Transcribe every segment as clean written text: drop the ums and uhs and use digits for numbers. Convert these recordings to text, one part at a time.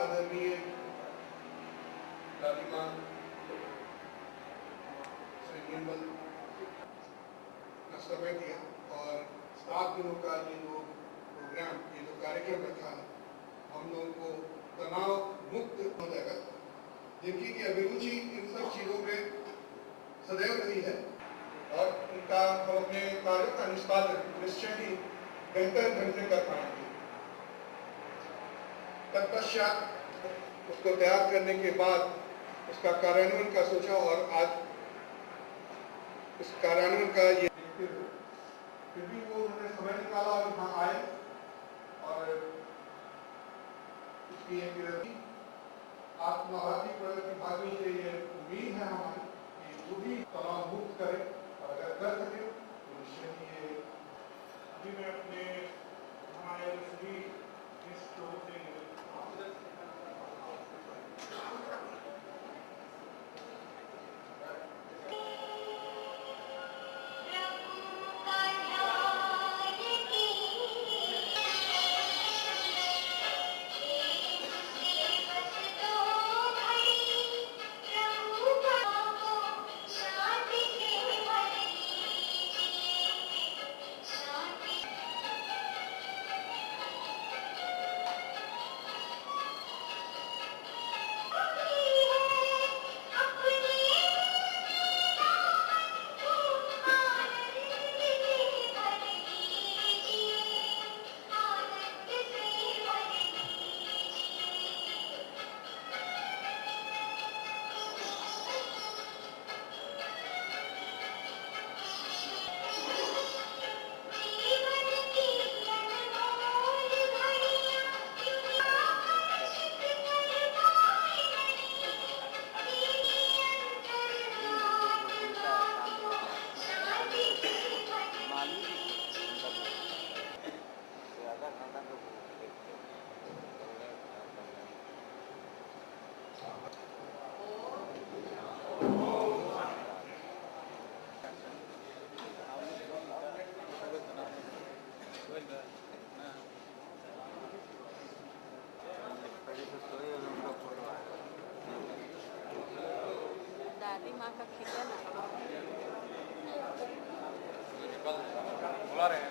आदरणीय लालिमा श्री निर्मल का समय दिया और 7 दिनों का ये जो प्रोग्राम, ये जो कार्यक्रम रखा, हम लोगों को तनाव मुक्त हो जाएगा, जिनकी की अभिरुचि इन सब चीज़ों में सदैव रही है और उनका हम अपने कार्यों का निष्पादन निश्चय ही बेहतर ढंग से कर पाएंगे। तत्पश्चात उसको तैयार करने के बाद उसका कार्यान्वयन का सोचा और आज उस कार्यान्वयन का ये फिर भी वो उन्होंने समय निकाला और यहाँ आए और इसकी एक आत्मवादी प्रतिभागी से ये उम्मीद है हमारी कि जो भी तनाव मुक्त करे और अगर कर सके तो निश्चय ही ये अभी मैं अपने हमारे सभी गेस्टों से दादी माँ का खिला ना बुला रहे हैं।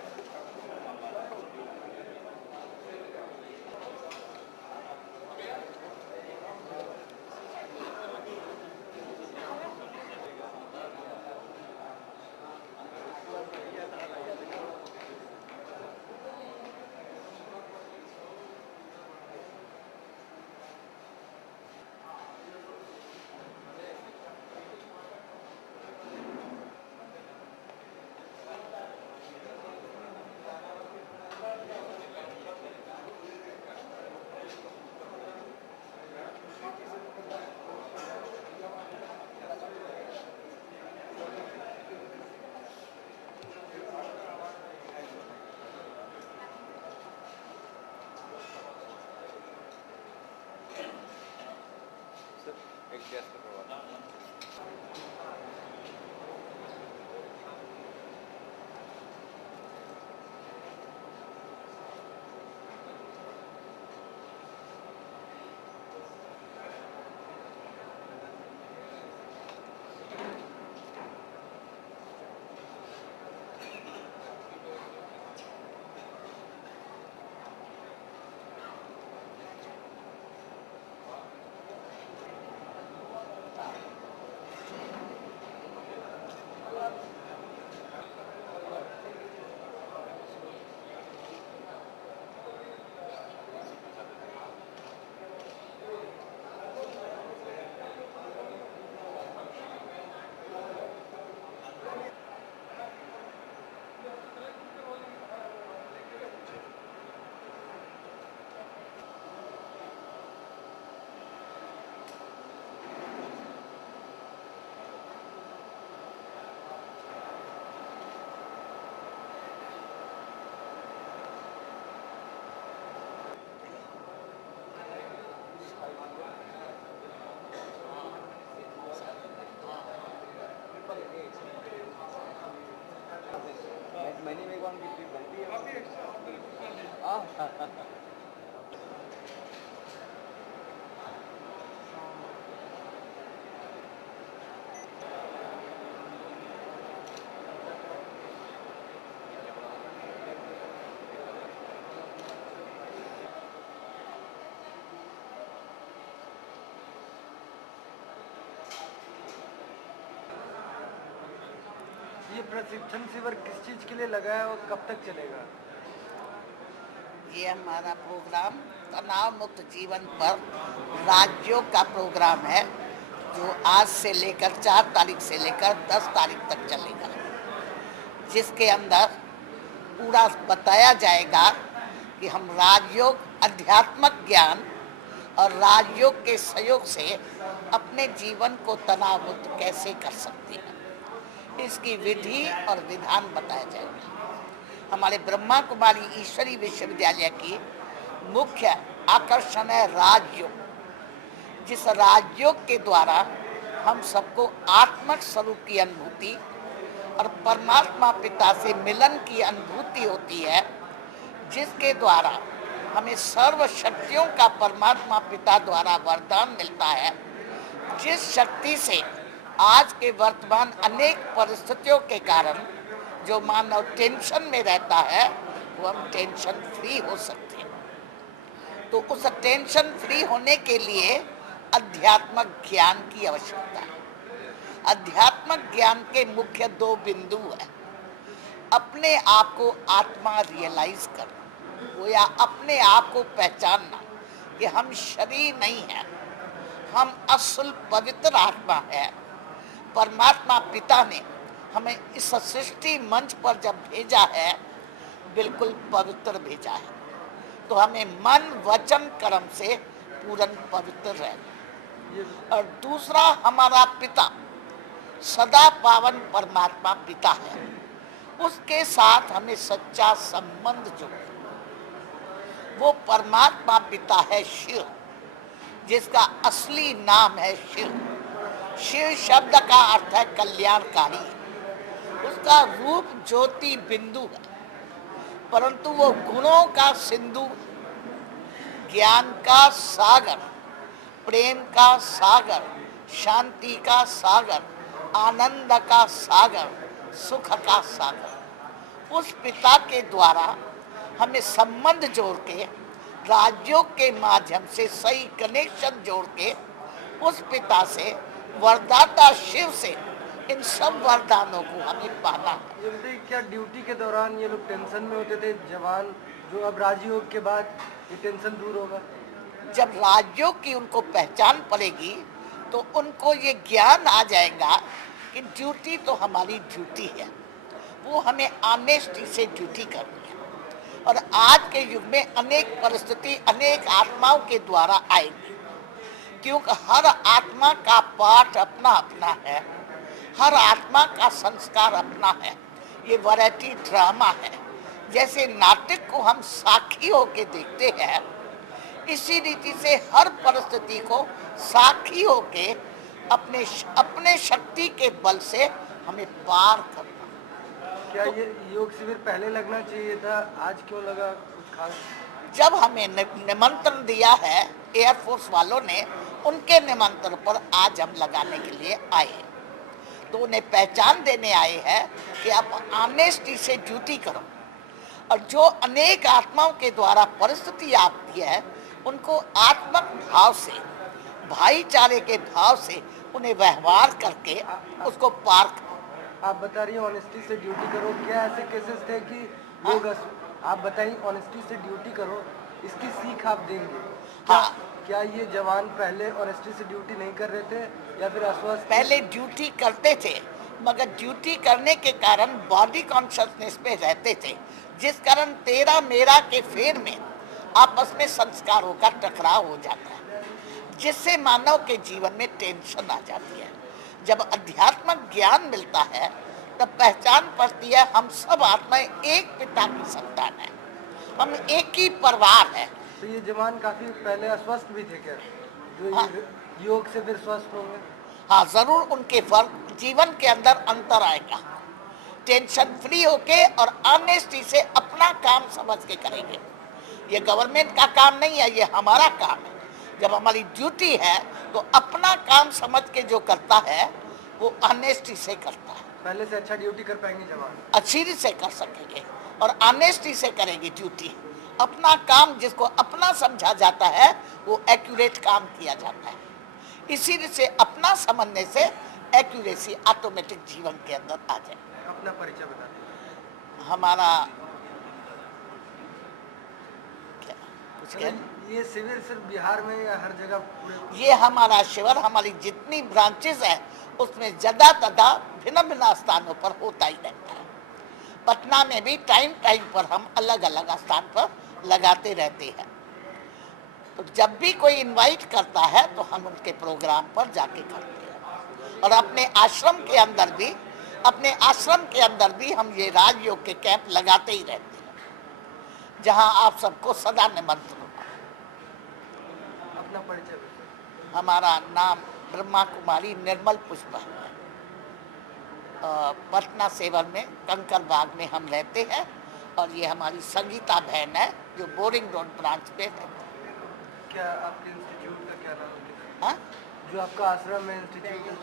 एक गैस करवा ये प्रशिक्षण शिविर किस चीज के लिए लगा है और कब तक चलेगा? ये हमारा प्रोग्राम तनाव मुक्त जीवन पर राज्यों का प्रोग्राम है, जो आज से लेकर 4 तारीख से लेकर 10 तारीख तक चलेगा, जिसके अंदर पूरा बताया जाएगा कि हम राजयोग, अध्यात्मक ज्ञान और राजयोग के सहयोग से अपने जीवन को तनाव मुक्त कैसे कर सकते हैं। इसकी विधि और विधान बताया जाएगा। हमारे ब्रह्मा कुमारी ईश्वरी विश्वविद्यालय की मुख्य आकर्षण है राजयोग, जिस राजयोग के द्वारा हम सबको आत्मक स्वरूप की अनुभूति और परमात्मा पिता से मिलन की अनुभूति होती है, जिसके द्वारा हमें सर्व शक्तियों का परमात्मा पिता द्वारा वरदान मिलता है, जिस शक्ति से आज के वर्तमान अनेक परिस्थितियों के कारण जो मानव टेंशन में रहता है, वो हम टेंशन फ्री हो सकते हैं। तो उस टेंशन फ्री होने के लिए अध्यात्मक ज्ञान की आवश्यकता है। अध्यात्मक ज्ञान के मुख्य 2 बिंदु है। अपने आप को आत्मा रियलाइज करना, वो या अपने आप को पहचानना कि हम शरीर नहीं है, हम असल पवित्र आत्मा है। परमात्मा पिता ने हमें इस सृष्टि मंच पर जब भेजा है, बिल्कुल पवित्र भेजा है, तो हमें मन वचन कर्म से पूर्ण पवित्र रहना। और दूसरा, हमारा पिता सदा पावन परमात्मा पिता है, उसके साथ हमें सच्चा संबंध जोड़े। वो परमात्मा पिता है शिव, जिसका असली नाम है शिव। शिव शब्द का अर्थ है कल्याणकारी। उसका रूप ज्योति बिंदु है, परंतु वो गुणों का सिंधु, ज्ञान का सागर, प्रेम का सागर, शांति का सागर, आनंद का सागर, सुख का सागर। उस पिता के द्वारा हमें संबंध जोड़ के, राज्यों के माध्यम से सही कनेक्शन जोड़ के, उस पिता से, वरदाता शिव से इन सब वरदानों को हमें पाना है। ये क्या ड्यूटी के दौरान ये लोग टेंशन में होते थे जवान, जो अब राजयोग के बाद ये टेंशन दूर होगा? जब राजयोग की उनको पहचान पड़ेगी तो उनको ये ज्ञान आ जाएगा कि ड्यूटी तो हमारी ड्यूटी है, वो हमें ऑनेस्टी से ड्यूटी करनी है। और आज के युग में अनेक परिस्थिति अनेक आत्माओं के द्वारा आएगी, क्योंकि हर आत्मा का पाठ अपना अपना है, हर आत्मा का संस्कार अपना है। ये वैरायटी ड्रामा है। जैसे नाटक को हम साक्षी होके देखते हैं, इसी रीति से हर परिस्थिति को साक्षी होके अपने शक्ति के बल से हमें पार करना। क्या ये योग शिविर पहले लगना चाहिए था, आज क्यों लगा? कुछ खास? जब हमें निमंत्रण दिया है एयरफोर्स वालों ने, उनके निमंत्रण पर आज हम लगाने के लिए आए, तो उन्हें पहचान देने आए हैं कि आप ऑनेस्टी से ड्यूटी करो, और जो अनेक आत्माओं के द्वारा परिस्थिति आती है, उनको आत्मक भाव से, भाईचारे के भाव से उन्हें व्यवहार करके उसको पार करो। आप बता रही हैं ऑनेस्टी से ड्यूटी करो, क्या ऐसे केसेस थे कि लोग आप बताइए ऑनेस्टी से ड्यूटी करो, इसकी सीख आप देंगे? हाँ, क्या ये जवान पहले ऑनेस्टी से ड्यूटी नहीं कर रहे थे या फिर अस्वस्थ? पहले ड्यूटी करते थे, मगर ड्यूटी करने के कारण बॉडी कॉन्शियसनेस पे रहते थे, जिस कारण तेरा मेरा के फेर में आपस में संस्कारों का टकराव हो जाता है, जिससे मानव के जीवन में टेंशन आ जाती है। जब अध्यात्मक ज्ञान मिलता है, तब पहचान पड़ती है हम सब आत्माएं एक पिता की संतान है, हम एक ही परिवार है। तो ये जवान काफी पहले अस्वस्थ भी थे क्या, जो हाँ। योग से फिर स्वस्थ हो गए? हाँ, जरूर उनके फर्क जीवन के अंदर अंतर आएगा। टेंशन फ्री होके और ऑनेस्टी से अपना काम समझ के करेंगे। ये गवर्नमेंट का काम नहीं है, ये हमारा काम है। जब हमारी ड्यूटी है तो अपना काम समझ के जो करता है वो ऑनेस्टी से करता है। पहले से अच्छा ड्यूटी कर पाएंगे जवान? अच्छी से कर सकेंगे और ऑनेस्टी से करेंगे ड्यूटी। अपना काम जिसको अपना समझा जाता है वो एक्यूरेट काम किया जाता है। इसी से अपना समझने से एक्यूरेसी ऑटोमेटिक जीवन के अंदर आ जाए। अपना परिचय बता दें। हमारा क्या कुछ कह ये शिविर सिर्फ बिहार में या हर जगह पूरे? ये हमारा शिविर हमारी जितनी ब्रांचेस है उसमें ज्यादा तदा भिन्न भिन्न स्थानों पर होता ही रहता है। पटना में भी टाइम टाइम पर हम अलग अलग स्थान पर लगाते रहते हैं। तो जब भी कोई इनवाइट करता है तो हम उनके प्रोग्राम पर जाके करते हैं। और अपने आश्रम के अंदर भी हम ये राजयोग के कैंप लगाते ही रहते हैं, जहां आप सबको सदा निमंत्रण। अपना परिचय बताइए। हमारा नाम ब्रह्मा कुमारी निर्मल पुष्पा है। पटना सेवन में कंकर बाग में हम रहते हैं और ये हमारी संगीता बहन है जो बोरिंग रोड ब्रांच पे है। क्या आपके इंस्टीट्यूट का क्या नाम है? हाँ? जो आपका आश्रम है इंस्टीट्यूट?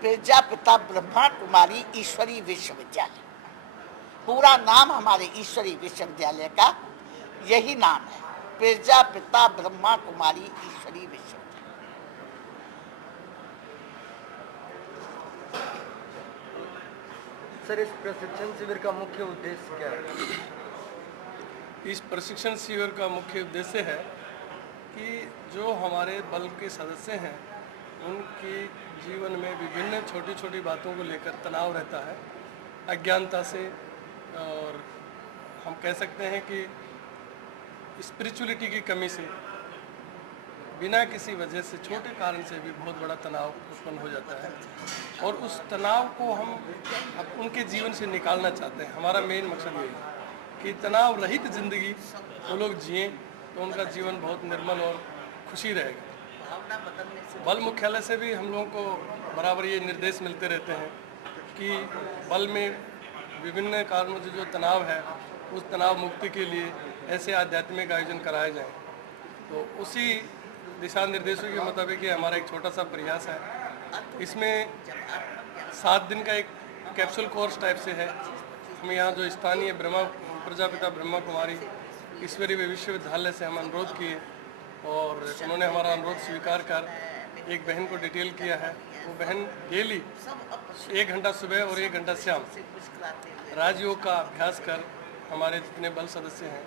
प्रजापिता ब्रह्मा कुमारी ईश्वरी विश्वविद्यालय। पूरा नाम हमारे ईश्वरी विश्वविद्यालय का यही नाम है, प्रजापिता ब्रह्मा कुमारी ईश्वरी विश्वविद्यालय। सर, इस प्रशिक्षण शिविर का मुख्य उद्देश्य क्या है? इस प्रशिक्षण शिविर का मुख्य उद्देश्य है कि जो हमारे बल के सदस्य हैं उनके जीवन में विभिन्न छोटी छोटी बातों को लेकर तनाव रहता है, अज्ञानता से, और हम कह सकते हैं कि स्पिरिचुअलिटी की कमी से, बिना किसी वजह से, छोटे कारण से भी बहुत बड़ा तनाव उत्पन्न हो जाता है। और उस तनाव को हम उनके जीवन से निकालना चाहते हैं। हमारा मेन मकसद यही है कि तनाव रहित जिंदगी वो लोग जिएँ तो उनका जीवन बहुत निर्मल और खुशी रहेगा। बल मुख्यालय से भी हम लोगों को बराबर ये निर्देश मिलते रहते हैं कि बल में विभिन्न कारणों से जो तनाव है उस तनाव मुक्ति के लिए ऐसे आध्यात्मिक आयोजन कराए जाएं। तो उसी दिशा निर्देशों के मुताबिक ये हमारा एक छोटा सा प्रयास है। इसमें 7 दिन का एक कैप्सूल कोर्स टाइप से है। हम यहाँ जो स्थानीय प्रजापिता ब्रह्मा कुमारी ईश्वरी विश्वविद्यालय से हम अनुरोध किए और उन्होंने हमारा अनुरोध स्वीकार कर एक बहन को डिटेल किया है। वो बहन डेली 1 घंटा सुबह और 1 घंटा शाम राजयोग का अभ्यास कर हमारे जितने बल सदस्य हैं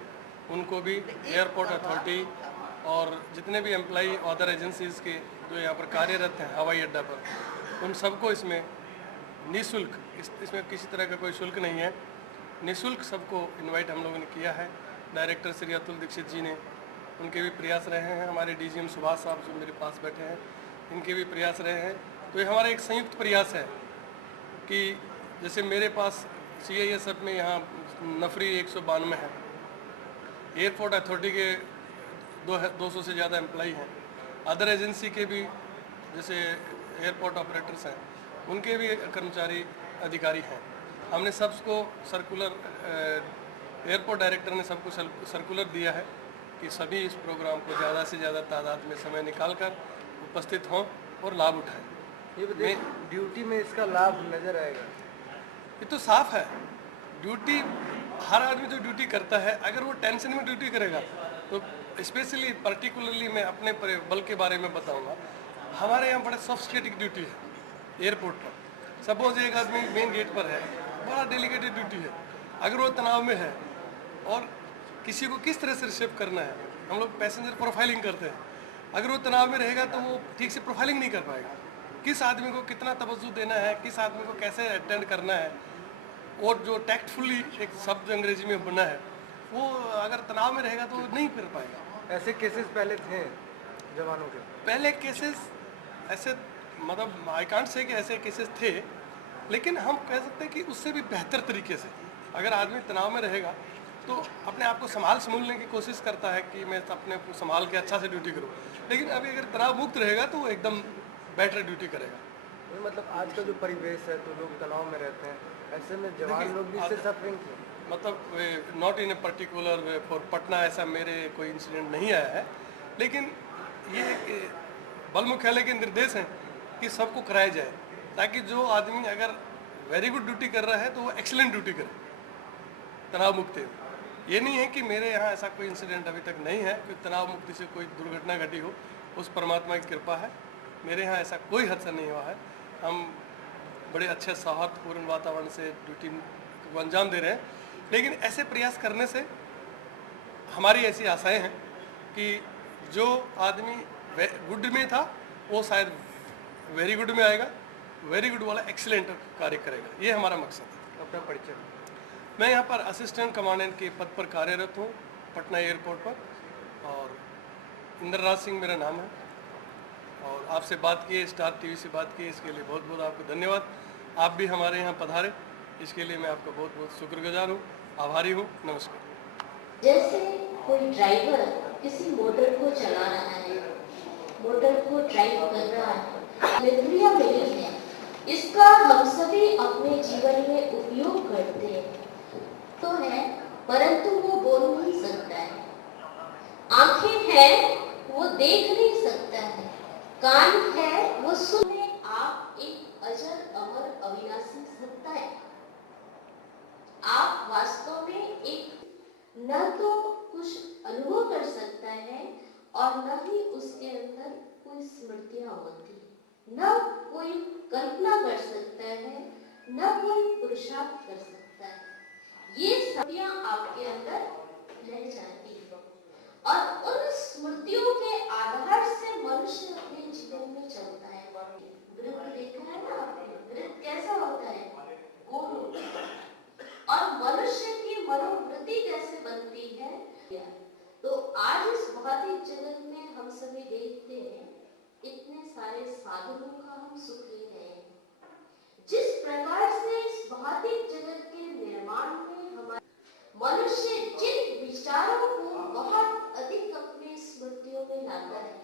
उनको भी एयरपोर्ट अथॉरिटी और जितने भी एम्प्लॉई अदर एजेंसीज़ के जो यहाँ पर कार्यरत हैं हवाई अड्डा पर, उन सबको इसमें निःशुल्क, इसमें किसी तरह का कोई शुल्क नहीं है, निःशुल्क सबको इनवाइट हम लोगों ने किया है। डायरेक्टर श्री अतुल दीक्षित जी ने, उनके भी प्रयास रहे हैं, हमारे डीजीएम सुभाष साहब जो मेरे पास बैठे हैं इनके भी प्रयास रहे हैं। तो ये हमारा एक संयुक्त प्रयास है कि जैसे मेरे पास CISF में यहाँ नफरी 192 है, एयरपोर्ट अथॉरिटी के 200 से ज़्यादा एम्प्लॉई हैं, अदर एजेंसी के भी जैसे एयरपोर्ट ऑपरेटर्स हैं उनके भी कर्मचारी अधिकारी हैं। हमने सबको सर्कुलर, एयरपोर्ट डायरेक्टर ने सबको सर्कुलर दिया है कि सभी इस प्रोग्राम को ज़्यादा से ज़्यादा तादाद में समय निकालकर उपस्थित हों और लाभ उठाएं। ये बताइए, ड्यूटी में इसका लाभ नजर आएगा? ये तो साफ है, ड्यूटी हर आदमी जो ड्यूटी करता है अगर वो टेंशन में ड्यूटी करेगा तो स्पेशली पर्टिकुलरली मैं अपने बल के बारे में बताऊंगा। हमारे यहाँ बड़े सोफिस्टिकेटेड ड्यूटी है एयरपोर्ट पर। सपोज एक आदमी मेन गेट पर है, बड़ा डेलिकेटेड ड्यूटी है, अगर वो तनाव में है और किसी को किस तरह से रिसीव करना है, हम लोग पैसेंजर प्रोफाइलिंग करते हैं, अगर वो तनाव में रहेगा तो वो ठीक से प्रोफाइलिंग नहीं कर पाएगा। किस आदमी को कितना तवज्जो देना है, किस आदमी को कैसे अटेंड करना है, और जो टैक्टफुली एक शब्द अंग्रेजी में बना है वो अगर तनाव में रहेगा तो नहीं कर पाएगा। ऐसे केसेस पहले थे जवानों के? पहले केसेस ऐसे, मतलब आई कांट से कि ऐसे केसेस थे, लेकिन हम कह सकते हैं कि उससे भी बेहतर तरीके से अगर आदमी तनाव में रहेगा तो अपने आप को संभालने की कोशिश करता है कि मैं अपने को संभाल के अच्छा से ड्यूटी करूं। लेकिन अभी अगर तनाव मुक्त रहेगा तो वो एकदम बेटर ड्यूटी करेगा। मतलब आज का जो परिवेश है तो लोग तनाव में रहते हैं, ऐसे में जवान लोग भी इससे सफरिंग थे। मतलब not in a particular for Patna ऐसा मेरे कोई इंसिडेंट नहीं आया है, लेकिन ये बल मुख्यालय के निर्देश हैं कि सबको कराया जाए ताकि जो आदमी अगर वेरी गुड ड्यूटी कर रहा है तो वो एक्सीलेंट ड्यूटी करे, तनाव मुक्त है। ये नहीं है कि मेरे यहाँ ऐसा कोई इंसिडेंट अभी तक नहीं है कि तनाव मुक्ति से कोई दुर्घटना घटी हो, उस परमात्मा की कृपा है। मेरे यहाँ ऐसा कोई हादसा नहीं हुआ है। हम बड़े अच्छे सौहार्दपूर्ण वातावरण से ड्यूटी को अंजाम दे रहे हैं। लेकिन ऐसे प्रयास करने से हमारी ऐसी आशाएं हैं कि जो आदमी गुड में था वो शायद वेरी गुड में आएगा, वेरी गुड वाला एक्सीलेंट कार्य करेगा। ये हमारा मकसद है। अपना परिचय। मैं यहाँ पर असिस्टेंट कमांडेंट के पद पर कार्यरत हूँ पटना एयरपोर्ट पर, और इंद्रराज सिंह मेरा नाम है। और आपसे बात की, स्टार टीवी से बात की, इसके लिए बहुत बहुत आपको धन्यवाद। आप भी हमारे यहाँ पधारे, इसके लिए मैं आपका बहुत बहुत शुक्रगुजार हूँ, आभारी हूँ। नमस्कार। जैसे कोई ड्राइवर किसी मोटर को चला रहा है, मोटर को ड्राइव कर रहा है, डिलीवरियां मिली है, इसका हम सभी अपने जीवन में उपयोग करते हैं तो है, परंतु वो बोल नहीं सकता है। आंखें हैं वो देख नहीं सकता है, कान है वो सुने। आप एक अजर अमर अविनाशी सत्ता है। आप वास्तव में एक न तो कुछ अनुभव कर सकता है और न ही उसके अंदर कोई स्मृतियां होती, न कोई कल्पना कर सकता है, न कोई पुरुषार्थ कर सकता है। ये स्मृतियां आपके अंदर रह जाती है और उन स्मृतियों के आधार से मनुष्य अपने जीवन में चलता है। वृत्त देखा है ना आपने, वृत्त कैसा होता है? गोल होता है। और मनुष्य की मनोवृत्ति कैसे बनती है? तो आज इस भौतिक जगत में हम सभी देखते हैं इतने सारे साधनों का हम सुख ले रहे हैं। जिस प्रकार से इस भौतिक जगत के निर्माण में हमारे मनुष्य जिन विचारों को बहुत अधिक अपने स्मृतियों में लाता है,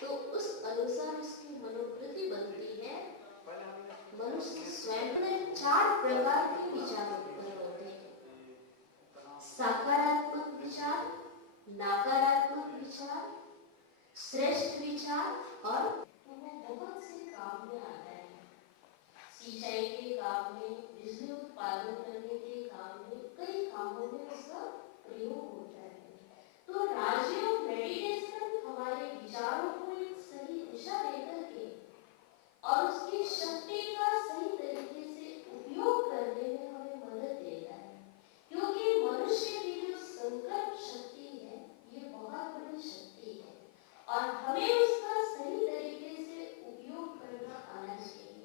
तो उस अनुसार उसकी मनोवृत्ति बनती है। मनुष्य स्वयं में 4 प्रकार के विचार उत्पन्न होते हैं: सकारात्मक विचार, नकारात्मक विचार, श्रेष्ठ विचार और बहुत से काम में आता है। सिंचाई के काम में, बिजली उत्पादन करने के काम में, कई कामों में उसका प्रयोग होता है। तो राजयोग मेडिटेशन हमारे विचारों को एक सही दिशा देकर के और उसकी शक्ति का सही तरीके से उपयोग करने में हमें मदद देता है। क्योंकि मनुष्य की जो संकल्प शक्ति है ये बहुत बड़ी शक्ति है और हमें उसका सही तरीके से उपयोग करना आना चाहिए।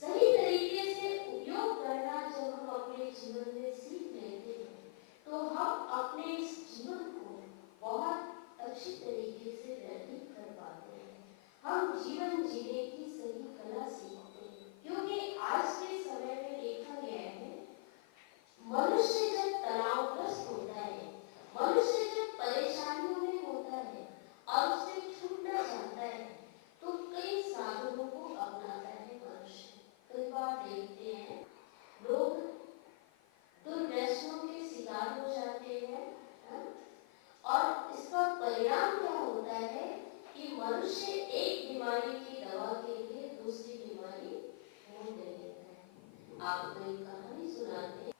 सही तरीके से उपयोग करना जब हम अपने जीवन में सीख लेते हैं तो हम अपने इस जीवन को बहुत अच्छी तरीके से व्यतीत कर पाते हैं। हम जीवन जीने की सही कला सीखते हैं। क्योंकि आज के समय में देखा गया है, मनुष्य जब तनावग्रस्त होता है, मनुष्य जब परेशानियों में होता है और उससे छूटना चाहता है, तो कई साधनों को अपनाता है मनुष्य। कई बार देखते हैं लोग दुर्व्यसनों के शिकार हो जाते हैं, और इसका परिणाम क्या होता है कि मनुष्य एक बीमारी की दवा के लिए दूसरी बीमारी ढूंढ लेता है। आपको एक कहानी सुनाते हैं।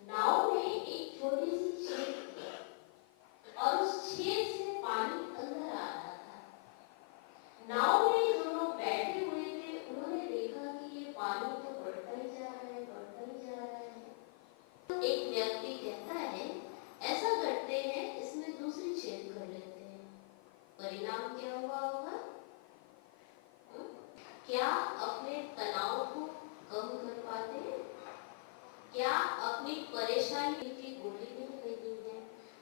नाव में एक छोटी सी छेद थी और उस छेद से पानी अंदर आ रहा था। नाव में जो लोग बैठे हुए थे उन्होंने देखा कि ये पानी तो बढ़ता ही जा रहा है, बढ़ता ही जा रहा है। तो एक व्यक्ति कहता है, ऐसा करते हैं इसमें दूसरी छेद कर लेते हैं। परिणाम क्या हुआ होगा? क्या अपने तनाव को कम कर पाते हैं? क्या अपनी परेशानी की गोली नहीं है?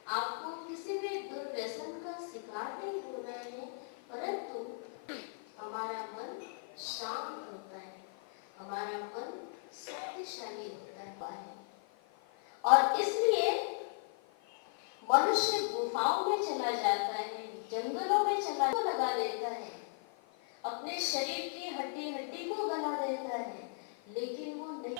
आपको किसी भी दुर्व्यसन का शिकार नहीं होना है, परंतु हमारा मन शांत होता है, हमारा मन शक्तिशाली होता है। और इसलिए मनुष्य गुफाओं में चला जाता है, जंगलों में लगा देता है, अपने शरीर की हड्डी हड्डी को गला देता है, लेकिन वो नहीं।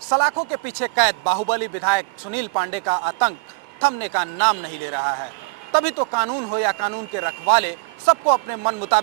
सलाखों के पीछे कैद बाहुबली विधायक सुनील पांडे का आतंक थमने का नाम नहीं ले रहा है। तभी तो कानून हो या कानून के रखवाले सबको अपने मन मुताबिक